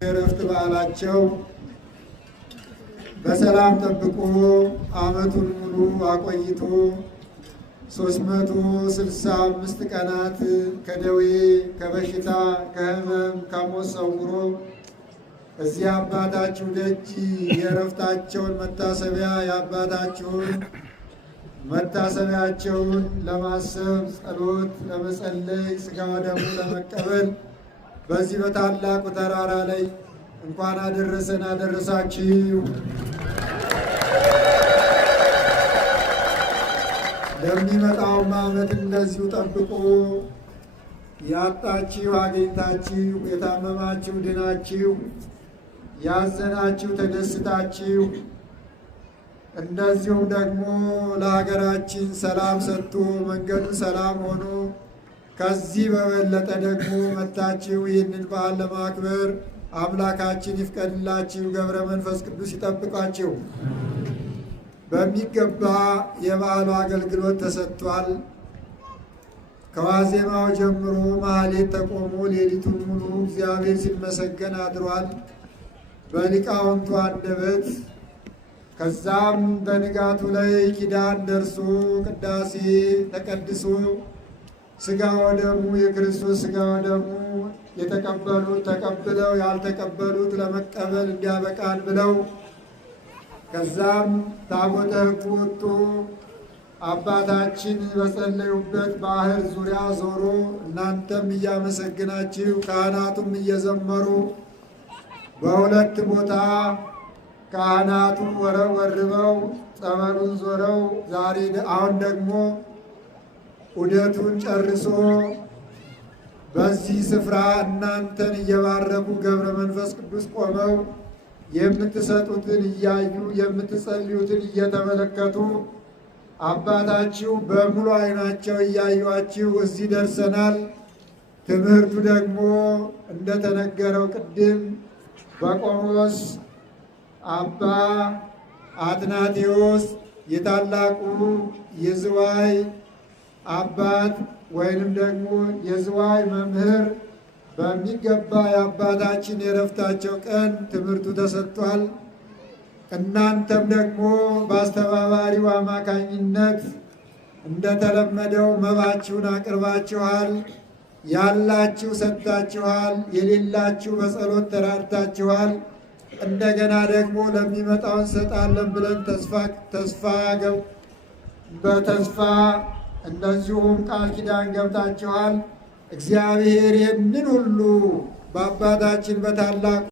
የዕረፍት በዓላቸው በሰላም ጠብቆ ዓመቱን ሙሉ አቆይቶ 365 ቀናት ከደዌ ከበሽታ ከሕመም ከሞት ሰውሮ እዚህ አባታችሁ ደጅ የዕረፍታቸውን መታሰቢያ የአባታችሁን መታሰቢያቸውን ለማሰብ ጸሎት ለመጸለይ ሥጋ ወደሙ ለመቀበል በዚህ በታላቁ ተራራ ላይ እንኳን አደረሰን አደረሳችሁ። ለሚመጣውም ዓመት እንደዚሁ ጠብቆ ያጣችሁ አግኝታችሁ፣ የታመማችሁ ድናችሁ፣ ያዘናችሁ ተደስታችሁ፣ እንደዚሁም ደግሞ ለሀገራችን ሰላም ሰጥቶ መንገዱ ሰላም ሆኖ ከዚህ በበለጠ ደግሞ መጥታችሁ ይህንን በዓል ለማክበር አምላካችን ይፍቀድላችሁ፣ ገብረ መንፈስ ቅዱስ ይጠብቃችሁ። በሚገባ የበዓሉ አገልግሎት ተሰጥቷል። ከዋዜማው ጀምሮ ማህሌት ተቆሞ ሌሊቱን ሙሉ እግዚአብሔር ሲመሰገን አድሯል በሊቃውንቱ አንደበት። ከዛም በንጋቱ ላይ ኪዳን ደርሶ ቅዳሴ ተቀድሶ ሥጋ ወደሙ የክርስቶስ ሥጋ ወደሙ የተቀበሉት ተቀብለው ያልተቀበሉት ለመቀበል እንዲያበቃን ብለው ከዛም ታቦተ ሕጉ ወጥቶ አባታችን በጸለዩበት ባህር ዙሪያ ዞሮ እናንተም እያመሰግናችሁ ካህናቱም እየዘመሩ በሁለት ቦታ ካህናቱ ወርበው ጸበሉን ዞረው ዛሬ አሁን ደግሞ ዑደቱን ጨርሶ በዚህ ስፍራ እናንተን እየባረኩ ገብረ መንፈስ ቅዱስ ቆመው የምትሰጡትን እያዩ የምትጸልዩትን እየተመለከቱ አባታችሁ በሙሉ ዓይናቸው እያዩአችሁ እዚህ ደርሰናል። ትምህርቱ ደግሞ እንደተነገረው ቅድም በቆሞስ አባ አትናቴዎስ የታላቁ የዝዋይ አባት ወይንም ደግሞ የዝዋይ መምህር በሚገባ የአባታችን የዕረፍታቸው ቀን ትምህርቱ ተሰጥቷል። እናንተም ደግሞ በአስተባባሪው አማካኝነት እንደተለመደው መባችሁን አቅርባችኋል። ያላችሁ ሰጥታችኋል፣ የሌላችሁ በጸሎት ተራድታችኋል። እንደገና ደግሞ ለሚመጣው እንሰጣለን ብለን በተስፋ እንደዚሁም ቃል ኪዳን ገብታችኋል። እግዚአብሔር ይህንን ሁሉ በአባታችን በታላቁ